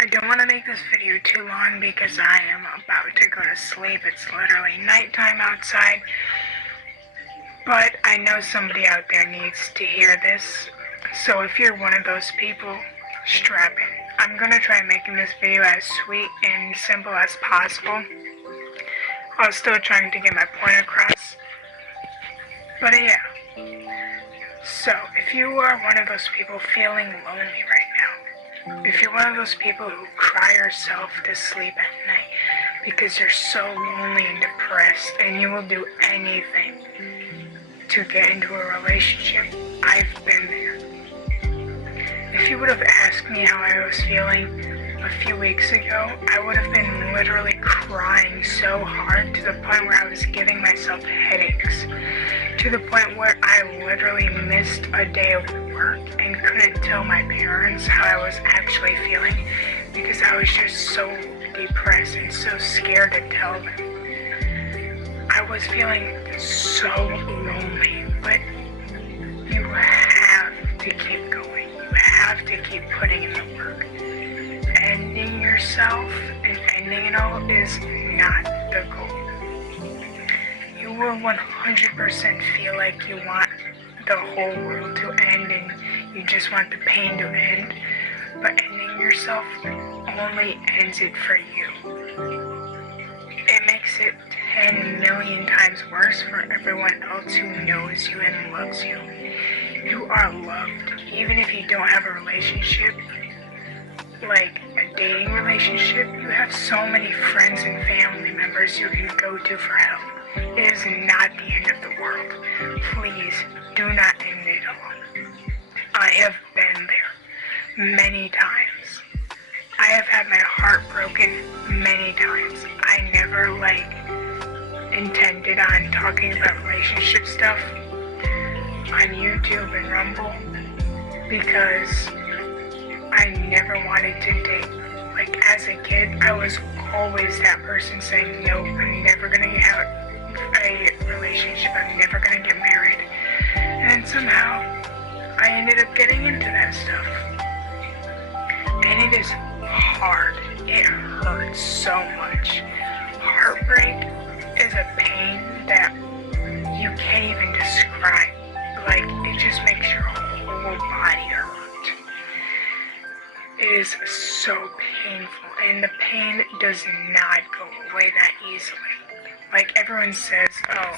I don't want to make this video too long because I am about to go to sleep. It's literally nighttime outside. But I know somebody out there needs to hear this. So if you're one of those people, strap in. I'm going to try making this video as sweet and simple as possible, while still trying to get my point across. But yeah. So if you are one of those people feeling lonely right now, if you're one of those people who cry yourself to sleep at night because you're so lonely and depressed and you will do anything to get into a relationship, I've been there. If you would have asked me how I was feeling a few weeks ago, I would have been literally crying so hard to the point where I was giving myself headaches, to the point where I literally missed a day of work and couldn't tell my parents how I was actually feeling because I was just so depressed and so scared to tell them. I was feeling so lonely, but you have to keep going. You have to keep putting in the work. Ending yourself and ending it all is not the goal. You will 100% feel like you want the whole world to end and you just want the pain to end, but ending yourself only ends it for you. It makes it 10 million times worse for everyone else who knows you and loves you. You are loved. Even if you don't have a relationship, like a dating relationship, you have so many friends and family members you can go to for help. It is not the end of the world. Please do not end it all. I have been there many times. I have had my heart broken many times. I never intended on talking about relationship stuff on YouTube and Rumble because I never wanted to date. Like as a kid, I was always that person saying, no, I'm never gonna have a relationship, I'm never gonna get married. And somehow, I ended up getting into that stuff. And it is hard. It hurts so much. Heartbreak is a pain that you can't even describe. Like, it just makes your whole body hurt. It is so painful, and the pain does not go away that easily. Like everyone says, oh,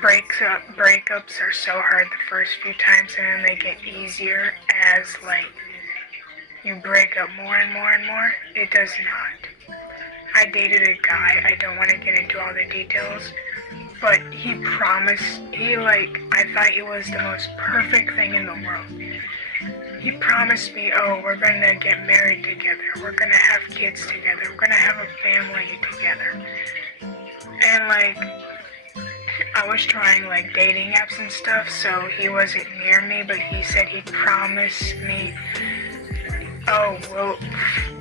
breakups are so hard the first few times and then they get easier as you break up more and more and more. It does not. I dated a guy, I don't want to get into all the details, but he promised, I thought he was the most perfect thing in the world. He promised me, oh, we're going to get married together, we're going to have kids together, we're going to have a family together. And I was trying dating apps and stuff, so he wasn't near me, but he said he promised me, oh,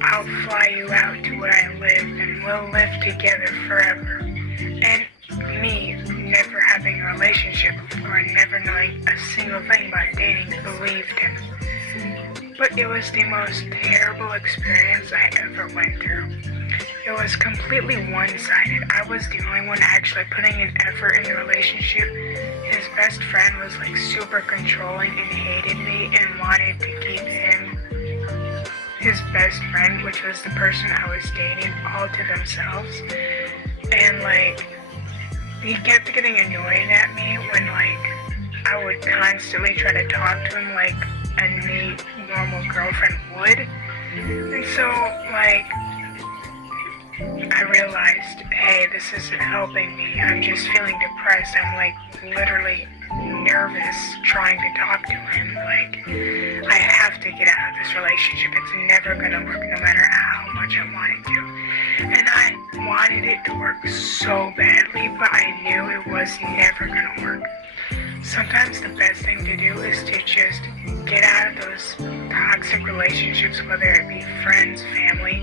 I'll fly you out to where I live and we'll live together forever. And me, never having a relationship before and never knowing a single thing about dating, believed him. But it was the most terrible experience I ever went through. It was completely one-sided. I was the only one actually putting in effort in the relationship. His best friend was super controlling and hated me and wanted to keep him, his best friend, which was the person I was dating, all to themselves. And he kept getting annoyed at me when I would constantly try to talk to him like a neat, normal girlfriend would. And so I realized, hey, this isn't helping me. I'm just feeling depressed. I'm literally nervous trying to talk to him. I have to get out of this relationship. It's never gonna work no matter how much I want it to. And I wanted it to work so badly, but I knew it was never gonna work. Sometimes the best thing to do is to just get out of those toxic relationships, whether it be friends, family,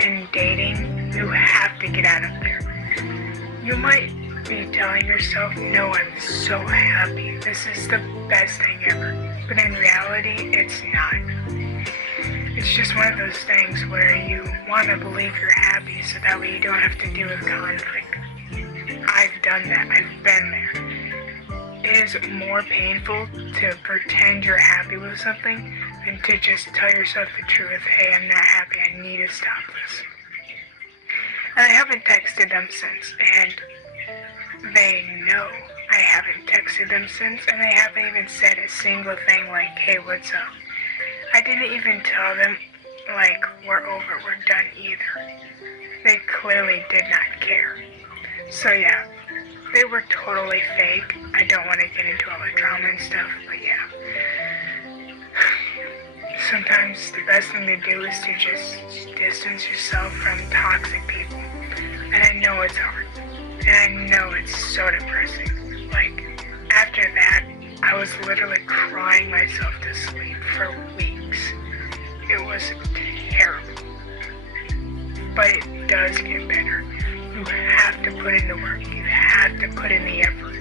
and dating. You have to get out of there. You might be telling yourself, no, I'm so happy, this is the best thing ever. But in reality, it's not. It's just one of those things where you want to believe you're happy so that way you don't have to deal with conflict. I've done that. I've been there. It is more painful to pretend you're happy with something than to just tell yourself the truth. Hey, I'm not happy. I need to stop this. And I haven't texted them since, and they know I haven't texted them since, and they haven't even said a single thing like, hey, what's up? I didn't even tell them, like, we're over, we're done either. They clearly did not care. So yeah, they were totally fake. I don't want to get into all the drama and stuff, but yeah. Sometimes the best thing to do is to just distance yourself from toxic people. And I know it's hard. And I know it's so depressing. Like, after that, I was literally crying myself to sleep for weeks. It was terrible. But it does get better. You have to put in the work. You have to put in the effort.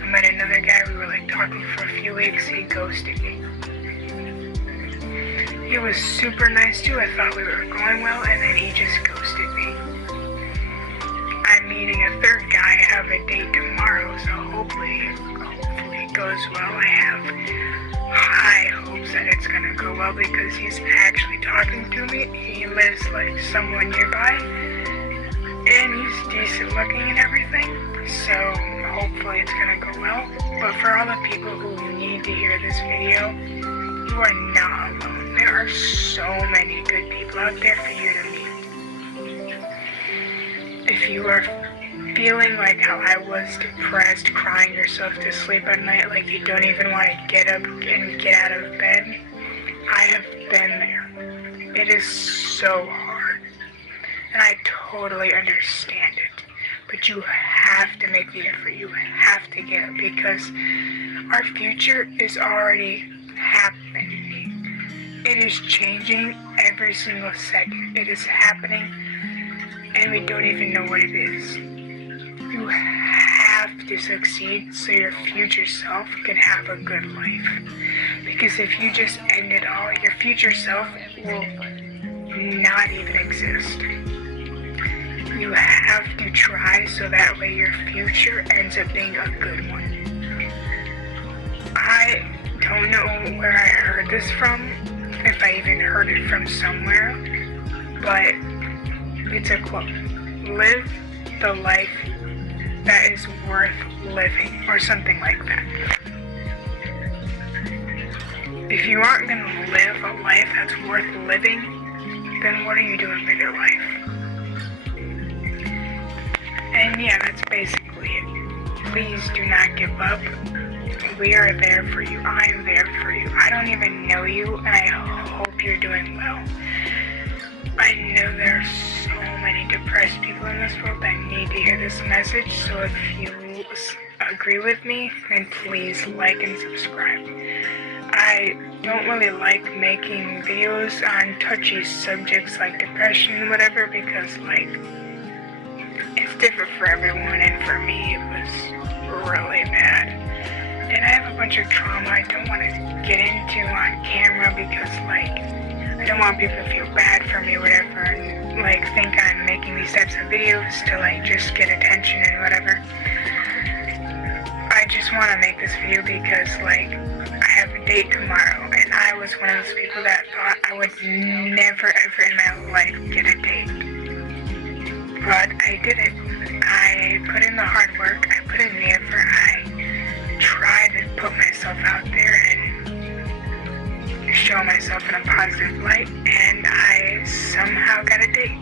I met another guy, we were like talking for a few weeks, he ghosted me. He was super nice too, I thought we were going well, and then he just ghosted me. I'm meeting a third guy, I have a date tomorrow, so hopefully it goes well. I have high hopes that it's gonna go well because he's actually talking to me. He lives like somewhere nearby, and he's decent looking and everything, so hopefully it's gonna go well. But for all the people who need to hear this video, you are not alone. There are so many good people out there for you to meet. If you are feeling like how I was, depressed, crying yourself to sleep at night, like you don't even want to get up and get out of bed, I have been there. It is so hard. And I totally understand it. But you have to make the effort. You have to get up because our future is already happening. It is changing every single second. It is happening and we don't even know what it is. You have to succeed so your future self can have a good life. Because if you just end it all, your future self will not even exist. You have to try so that way your future ends up being a good one. I don't know where I heard this from, if I even heard it from somewhere, but it's a quote. Live the life that is worth living, or something like that. If you aren't going to live a life that's worth living, then what are you doing with your life? And yeah, that's basically it. Please do not give up. We are there for you. I am there for you. I don't even know you, and I hope you're doing well. I know there are so many depressed people in this world that need to hear this message, so if you agree with me, then please like and subscribe. I don't really like making videos on touchy subjects like depression and whatever because, like, it's different for everyone, and for me it was really bad. And I have a bunch of trauma I don't want to get into on camera because, like, I don't want people to feel bad for me or whatever and, like, think I'm making these types of videos to, like, just get attention and whatever. I just want to make this video because, like, I have a date tomorrow and I was one of those people that thought I would never ever in my life get a date. But I did it. I put in the hard work, I put in the effort, I tried to put myself out there and show myself in a positive light, and I somehow got a date.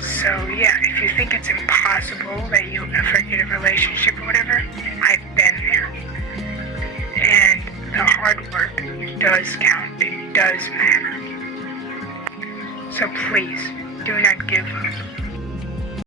So yeah, if you think it's impossible that you'll ever get a relationship or whatever, I've been there. And the hard work does count, it does matter. So please, do not give up.